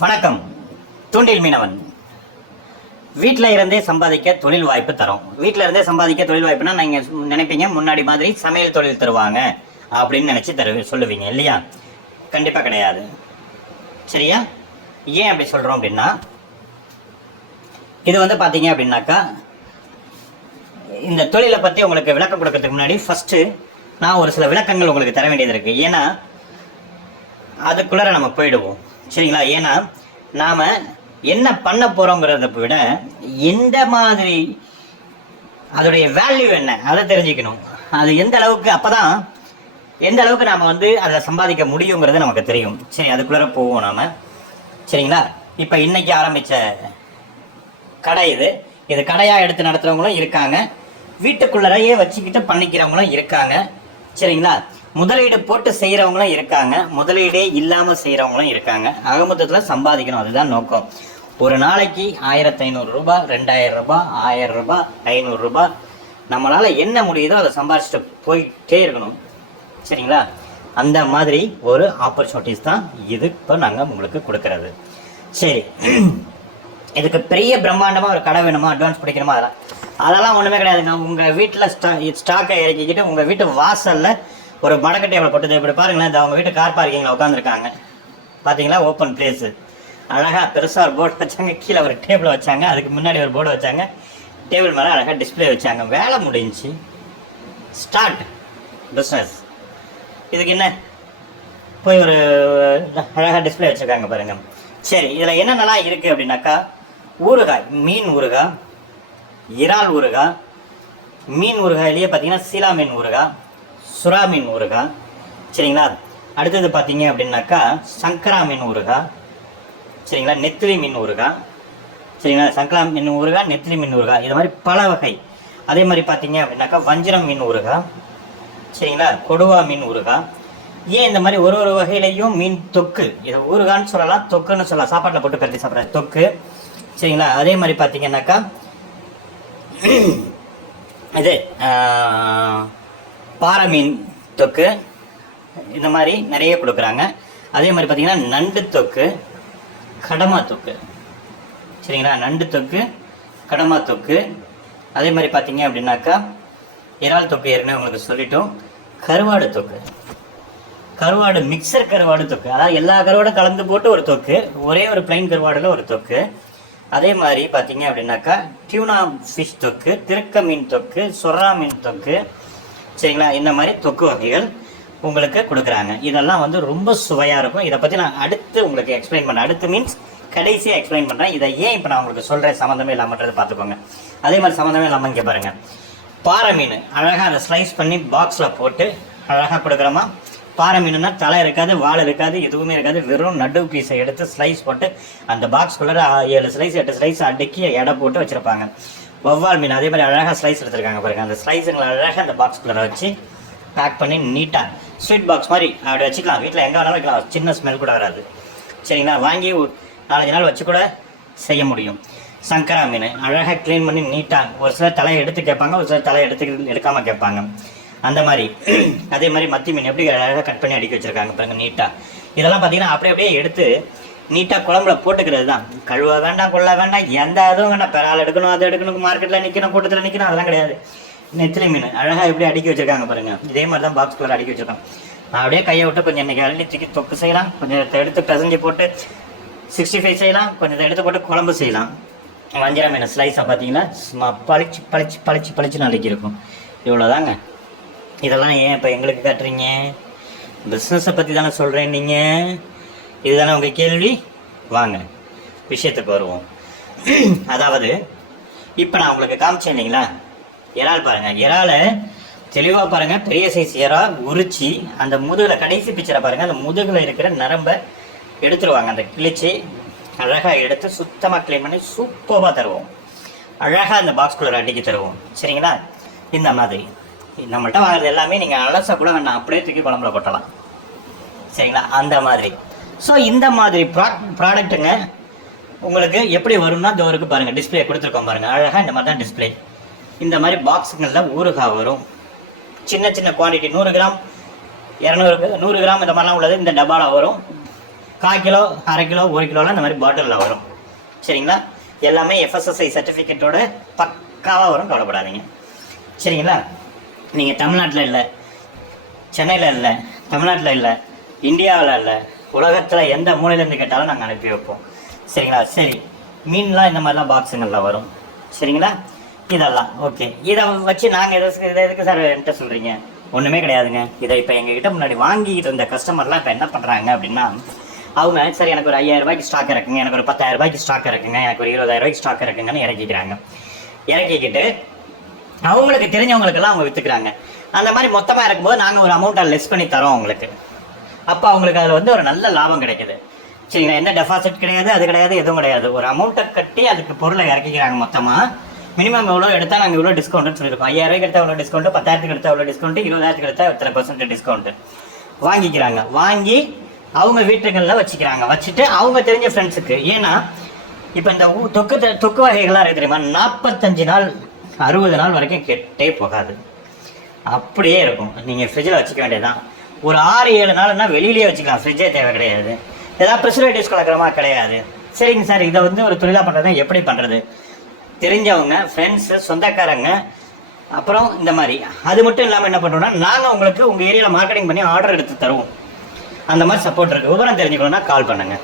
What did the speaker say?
வணக்கம். தூண்டில் மீனவன். வீட்டில் இருந்தே சம்பாதிக்க தொழில் வாய்ப்பு தரோம். வீட்டில் இருந்தே சம்பாதிக்க தொழில் வாய்ப்புனா நீங்கள் நினைப்பீங்க முன்னாடி மாதிரி சமையல் தொழில் தருவாங்க அப்படின்னு நினச்சி சொல்லுவீங்க இல்லையா? கண்டிப்பாக கிடையாது. சரியா? ஏன் அப்படி சொல்கிறோம் அப்படின்னா, இது வந்து பார்த்தீங்க அப்படின்னாக்கா, இந்த தொழிலை பற்றி உங்களுக்கு விளக்கம் கொடுக்கறதுக்கு முன்னாடி ஃபஸ்ட்டு நான் ஒரு சில விளக்கங்கள் உங்களுக்கு தர வேண்டியது இருக்குது. ஏன்னா அதுக்குள்ளார நம்ம போயிடுவோம். சரிங்களா? ஏன்னா நாம் என்ன பண்ண போகிறோங்கிறத விட எந்த மாதிரி அதோடைய வேல்யூ என்ன அதை தெரிஞ்சுக்கணும். அது எந்த அளவுக்கு, அப்போ தான் எந்த அளவுக்கு நாம் வந்து அதை சம்பாதிக்க முடியுங்கிறது நமக்கு தெரியும். சரி, அதுக்குள்ளார போவோம் நாம். சரிங்களா? இப்போ இன்னைக்கு ஆரம்பித்த கடை இது கடையாக எடுத்து நடத்துகிறவங்களும் இருக்காங்க, வீட்டுக்குள்ளரையே வச்சுக்கிட்டு பண்ணிக்கிறவங்களும் இருக்காங்க. சரிங்களா? முதலீடு போட்டு செய்கிறவங்களும் இருக்காங்க, முதலீடே இல்லாமல் செய்கிறவங்களும் இருக்காங்க. அகமொத்தத்தில் சம்பாதிக்கணும், அதுதான் நோக்கம். ஒரு நாளைக்கு 1500 ரூபாய், 2000 ரூபாய், 1000 ரூபாய், 500 ரூபாய், நம்மளால் என்ன முடியுதோ அதை சம்பாதிச்சுட்டு போயிட்டே இருக்கணும். சரிங்களா? அந்த மாதிரி ஒரு ஆப்பர்ச்சுனிட்டிஸ் தான் இது இப்போ நாங்கள் உங்களுக்கு கொடுக்கறது. சரி, இதுக்கு பெரிய பிரம்மாண்டமாக ஒரு கடை வேணுமா, அட்வான்ஸ் பிடிக்கணுமா, அதெல்லாம் ஒன்றுமே கிடையாதுங்க. உங்கள் வீட்டில் ஸ்டாக்கை இறக்கிக்கிட்டு உங்கள் வீட்டு வாசலில் ஒரு மடக்க டேபிள் போட்டு இப்படி பாருங்களேன். இந்த அவங்க வீட்டு கார் பார்க்கிங்கில் உட்காந்துருக்காங்க பார்த்தீங்களா? ஓப்பன் பிளேஸு, அழகாக பெருசாக ஒரு போர்டு வச்சாங்க, கீழே ஒரு டேபிள் வச்சாங்க, அதுக்கு முன்னாடி ஒரு போர்டு வச்சாங்க, டேபிள் மேலே அழகாக டிஸ்பிளே வச்சாங்க. வேலை முடிஞ்சு, ஸ்டார்ட் பிஸ்னஸ். இதுக்கு என்ன போய் ஒரு அழகாக டிஸ்பிளே வச்சுருக்காங்க பாருங்கள். சரி, இதில் என்னென்னலாம் இருக்குது அப்படின்னாக்கா, ஊறுகாய், மீன் ஊறுகாய், இறால் ஊறுகாய், மீன் ஊறுகாயிலேயே பார்த்தீங்கன்னா சீலா மீன் ஊறுகாய், சுறா மீன் ஊறுகாய். சரிங்களா? அடுத்தது பார்த்தீங்க அப்படின்னாக்கா சங்கரா மீன் ஊறுகாய். சரிங்களா? நெத்திலி மீன் ஊறுகாய். சரிங்களா? சங்கரா மீன் ஊறுகாய், நெத்திலி மீன் ஊறுகாய், இது மாதிரி பல வகை. அதே மாதிரி பார்த்தீங்க அப்படின்னாக்கா வஞ்சிரம் மீன் ஊறுகாய். சரிங்களா? கொடுவா மீன் ஊறுகாய். ஏன் இந்த மாதிரி ஒரு ஒரு வகையிலையும் மீன் தொக்கு, இது ஊறுகான்னு சொல்லலாம், தொக்குன்னு சொல்லலாம், சாப்பாட்டில் போட்டு கட்டி சாப்பிட்ற தொக்கு. சரிங்களா? அதே மாதிரி பார்த்தீங்கன்னாக்கா இது பாறை மீன் தொக்கு, இந்த மாதிரி நிறைய கொடுக்குறாங்க. அதே மாதிரி பார்த்தீங்கன்னா நண்டு தொக்கு, கடமா தொக்கு. சரிங்களா? நண்டு தொக்கு, கடமா தொக்கு. அதே மாதிரி பார்த்தீங்க அப்படின்னாக்கா இறால் தொக்கு ஏற்கனவே உங்களுக்கு சொல்லிட்டோம். கருவாடு தொக்கு, கருவாடு மிக்சர் கருவாடு தொக்கு, அதாவது எல்லா கருவாடும் கலந்து போட்டு ஒரு தொக்கு, ஒரே ஒரு பிளைன் கருவாடில் ஒரு தொக்கு. அதே மாதிரி பார்த்தீங்க அப்படின்னாக்கா டியூனா ஃபிஷ் தொக்கு, திருக்க மீன் தொக்கு, சொரா மீன் தொக்கு. சரிங்களா? இந்த மாதிரி தொக்கு வகைகள் உங்களுக்கு கொடுக்குறாங்க. இதெல்லாம் வந்து ரொம்ப சுவையாக இருக்கும். இதை பற்றி நான் அடுத்து உங்களுக்கு எக்ஸ்பிளைன் பண்ணுறேன். அடுத்து மீன்ஸ் கடைசியாக எக்ஸ்பிளைன் பண்ணுறேன். இதை ஏன் இப்போ நான் உங்களுக்கு சொல்கிறேன் சம்மந்தமே இல்லாமன்றது பார்த்துக்கோங்க. அதே மாதிரி சம்மந்தமே இல்லாமல் இங்கே பாருங்கள், பாறை மீன் அழகாக அதை ஸ்லைஸ் பண்ணி பாக்ஸில் போட்டு அழகாக கொடுக்குறோமா. பாறை மீனுன்னா தலை இருக்காது, வால் இருக்காது, எதுவுமே இருக்காது, வெறும் நடு பீஸை எடுத்து ஸ்லைஸ் போட்டு அந்த பாக்ஸ்குள்ளே 7 ஸ்லைஸ் 8 ஸ்லைஸ் அடுக்கி எடை போட்டு வச்சுருப்பாங்க. வவ்வால் மீன் அதே மாதிரி அழகாக ஸ்லைஸ் எடுத்துருக்காங்க பாருங்கள். அந்த ஸ்லைஸுங்களை அழகாக அந்த பாக்ஸ்குள்ளே வச்சு பேக் பண்ணி நீட்டாக ஸ்வீட் பாக்ஸ் மாதிரி அப்படி வச்சுக்கலாம். வீட்டில் எங்கே வேணாலும் வைக்கலாம், சின்ன ஸ்மெல் கூட வராது. சரிங்களா? வாங்கி 4-5 நாள் வச்சு கூட செய்ய முடியும். சங்கரா மீன் அழகாக க்ளீன் பண்ணி நீட்டாக, ஒரு சிலர் தலையை எடுத்து கேட்பாங்க, ஒரு சிலர் தலையை எடுக்காமல் கேட்பாங்க, அந்த மாதிரி. அதே மாதிரி மத்தி மீன் எப்படி அழகாக கட் பண்ணி அடுக்கி வச்சுருக்காங்க பாருங்கள் நீட்டாக. இதெல்லாம் பார்த்தீங்கன்னா அப்படியே எடுத்து நீட்டாக குழம்புல போட்டுக்கிறது தான். கழுவ வேண்டாம், கொள்ள வேண்டாம், எந்த அதுவும் வேண்டாம். பெறால் எடுக்கணும், அதை எடுக்கணும், மார்க்கெட்டில் நிற்கணும், கூட்டத்தில் நிற்கணும், அதெல்லாம் கிடையாது. நெத்திலி மீன் அழகாக எப்படி அடுக்கி வச்சுருக்காங்க பாருங்கள். இதே மாதிரி தான் பாக்ஸ் கலர் அடுக்கி வச்சுருக்காங்க. அப்படியே கையை விட்டு கொஞ்சம் இன்றைக்கி அள்ளி தூக்கி தொக்கு செய்யலாம், கொஞ்சம் எடுத்து பிசைஞ்சு போட்டு 65 செய்யலாம், கொஞ்சம் எடுத்து போட்டு குழம்பு செய்யலாம். வஞ்சிர மீன் ஸ்லைஸாக பார்த்தீங்கன்னா சும்மா பளிச்சு நாளைக்கு இருக்கும். இவ்வளோதாங்க. இதெல்லாம் ஏன் இப்போ எங்களுக்கு காட்டுறீங்க? பிஸ்னஸை பற்றி தானே சொல்கிறேன். நீங்கள் இதுதானே உங்கள் கேள்வி. வாங்க விஷயத்துக்கு வருவோம். அதாவது இப்போ நான் உங்களுக்கு காமிச்சேன் இல்லைங்களா, இறால் பாருங்கள். இறாலை தெளிவாக பாருங்கள், பெரிய சைஸ் இறால் உரிச்சி அந்த முதுகில் கடைசி பிக்சரை பாருங்கள், அந்த முதுகில் இருக்கிற நரம்பை எடுத்துருவாங்க. அந்த கிழிச்சி அழகாக எடுத்து சுத்தமாக க்ளீன் பண்ணி சூப்பராக தருவோம். அழகாக அந்த பாக்ஸ்குள்ளே அடிக்கி தருவோம். சரிங்களா? இந்த மாதிரி நம்மள்கிட்ட வாங்குறது எல்லாமே நீங்கள் அலச கூட வேண்டாம், அப்படியே தூக்கி குழம்புல கொட்டலாம். சரிங்களா? அந்த மாதிரி. ஸோ இந்த மாதிரி ப்ராடக்ட்டுங்க உங்களுக்கு எப்படி வரும்னா, தோருக்கு பாருங்கள், டிஸ்பிளே கொடுத்துருக்கோம் பாருங்கள், அழகாக இந்த மாதிரி தான் டிஸ்பிளே. இந்த மாதிரி பாக்ஸுங்களில் ஊறுகாய் வரும். சின்ன குவான்டிட்டி 100 கிராம் 200 100 கிராம் இந்த மாதிரிலாம் உள்ளது இந்த டப்பாவில் வரும். 1/4 கிலோ 1/2 கிலோ 1 கிலோலாம் இந்த மாதிரி பாட்டிலில் வரும். சரிங்களா? எல்லாமே FSSAI சர்டிஃபிகேட்டோட பக்காவாக வரும், கவலைப்படாதீங்க. சரிங்களா? நீங்கள் தமிழ்நாட்டில் இல்லை, சென்னையில் இல்லை, தமிழ்நாட்டில் இல்லை, இந்தியாவில் இல்லை, உலகத்தில் எந்த மூலையிலேருந்து கேட்டாலும் நாங்கள் அனுப்பி வைப்போம். சரிங்களா? சரி, மீன்லாம் இந்த மாதிரிலாம் பாக்ஸுங்களில் வரும். சரிங்களா? இதெல்லாம் ஓகே. இதை வச்சு நாங்கள் இதை எதுக்கு சார் என்கிட்ட சொல்கிறீங்க? ஒன்றுமே கிடையாதுங்க. இதை இப்போ எங்ககிட்ட முன்னாடி வாங்கிட்டு இருந்த கஸ்டமர்லாம் இப்போ என்ன பண்ணுறாங்க அப்படின்னா, அவங்க சரி எனக்கு ஒரு 5000 ரூபாய்க்கு ஸ்டாக் இருக்குங்க, எனக்கு ஒரு 10000 ரூபாய்க்கு ஸ்டாக் இருக்குங்க, எனக்கு ஒரு 20000 ரூபாய்க்கு ஸ்டாக் இருக்குங்கன்னு இறக்கிக்கிறாங்க. இறக்கிக்கிட்டு அவங்களுக்கு தெரிஞ்சவங்களுக்கெல்லாம் அவங்க விற்றுக்கிறாங்க. அந்த மாதிரி மொத்தமாக இருக்கும்போது நாங்கள் ஒரு அமௌண்ட்டை லெஸ் பண்ணி தரோம் அவங்களுக்கு. அப்போ அவங்களுக்கு அதில் வந்து ஒரு நல்ல லாபம் கிடைக்குது. சரிங்களா? எந்த டெபாசிட் கிடையாது, அது கிடையாது, எதுவும் கிடையாது. ஒரு அமௌண்ட்டை கட்டி அதுக்கு பொருளை இறக்கிக்கிறாங்க மொத்தமாக. மினிமம் எவ்வளோ எடுத்தால் நாங்கள் இவ்வளோ டிஸ்கவுண்ட்னு சொல்லியிருக்கோம். 5000 ரூபாய்க்கு எடுத்தால் எவ்வளோ டிஸ்கவுண்ட்டு, 10,000க்கு எடுத்தால் எவ்வளோ டிஸ்கவுண்ட்டு, 20,000க்கு எடுத்தால் எத்தனை % டிஸ்கவுண்ட்டு வாங்கிக்கிறாங்க. வாங்கி அவங்க வீட்டுகளில் வச்சுக்கிறாங்க. வச்சுட்டு அவங்க தெரிஞ்ச ஃப்ரெண்ட்ஸுக்கு. ஏன்னா இப்போ இந்த தொக்கு வகைகள்லாம் இருக்குது தெரியுமா, 45 நாள் 60 நாள் வரைக்கும் கெட்டே போகாது, அப்படியே இருக்கும். நீங்கள் ஃப்ரிட்ஜில் வச்சுக்க வேண்டியதுதான். ஒரு 6-7 நாள்னா வெளியிலேயே வச்சுக்கலாம், ஃப்ரிட்ஜே தேவை கிடையாது. ஏதாவது ப்ரிசர்வேட்டிவ்ஸ் கலக்கிறமா கிடையாது. சரிங்க சார், இதை வந்து ஒரு தொழிலாக பண்ணுறது எப்படி பண்ணுறது? தெரிஞ்சவங்க, ஃப்ரெண்ட்ஸு, சொந்தக்காரங்க, அப்புறம் இந்த மாதிரி. அது மட்டும் இல்லாமல் என்ன பண்ணுறோம்னா, நாங்கள் உங்களுக்கு உங்கள் ஏரியாவில் மார்க்கெட்டிங் பண்ணி ஆர்டர் எடுத்து தருவோம். அந்த மாதிரி சப்போர்ட் இருக்குது. விவரம் தெரிஞ்சுக்கணுன்னா கால் பண்ணுங்கள்.